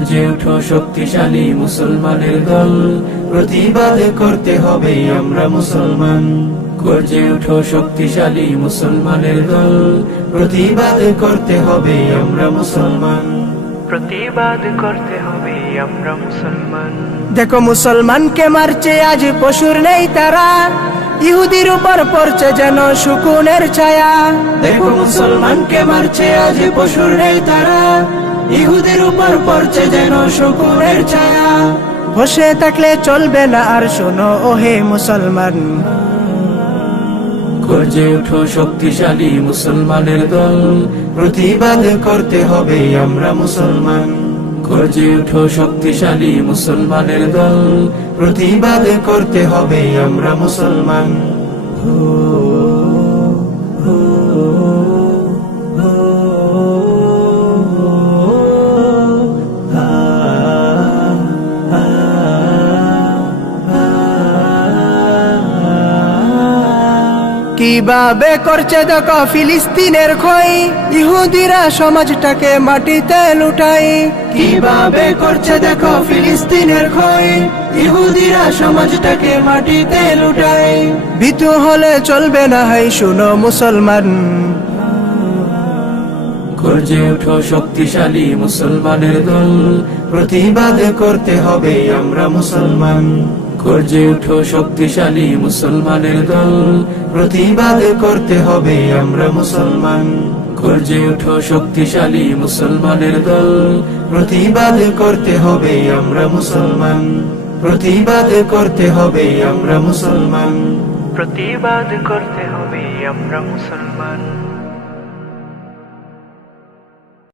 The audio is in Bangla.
গর্জে ওঠো শক্তিশালী মুসলমানের দল, প্রতিবাদ করতে হবে আমরা মুসলমান। গর্জে ওঠো শক্তিশালী মুসলমানের দল, প্রতিবাদ করতে হবে আমরা মুসলমান। প্রতিবাদ করতে হবে আমরা মুসলমান। দেখো মুসলমানকে মারছে আজ পশুর নেই তারা, ইহুদির উপর পড়ছে যেন শকুনের ছায়া। দেখো মুসলমানকে মারছে আজ পশুর নেই তারা, ইহুদির উপর পড়ছে যেন শকুনের ছায়া। বসে থাকলে চলবে না আর শোনো ওহে মুসলমান। গর্জে ওঠো শক্তিশালী মুসলমানের দল, প্রতিবাদ করতে হবে আমরা মুসলমান। গর্জে ওঠো শক্তিশালী মুসলমানের দল, প্রতিবাদ করতে হবে আমরা মুসলমান। কিভাবে করছে দেখো ফিলিস্তিনের ক্ষয়, ইহুদিরা সমাজটাকে মাটিতে লুটাই। কিভাবে করছে দেখো ফিলিস্তিনের ক্ষয়, ইহুদিরা সমাজটাকে মাটিতে লুটায়। ভীতু হলে চলবে না হাই শুনো মুসলমান। গর্জে ওঠো শক্তিশালী মুসলমানের দল, প্রতিবাদ করতে হবে আমরা মুসলমান। গর্জে ওঠো শক্তিশালী মুসলমানের দল, প্রতিবাদ করতে হবে আমরা মুসলমান। গর্জে ওঠো শক্তিশালী মুসলমানের দল, প্রতিবাদ করতে হবে আমরা মুসলমান। প্রতিবাদ করতে হবে আমরা মুসলমান। প্রতিবাদ করতে হবে আমরা মুসলমান।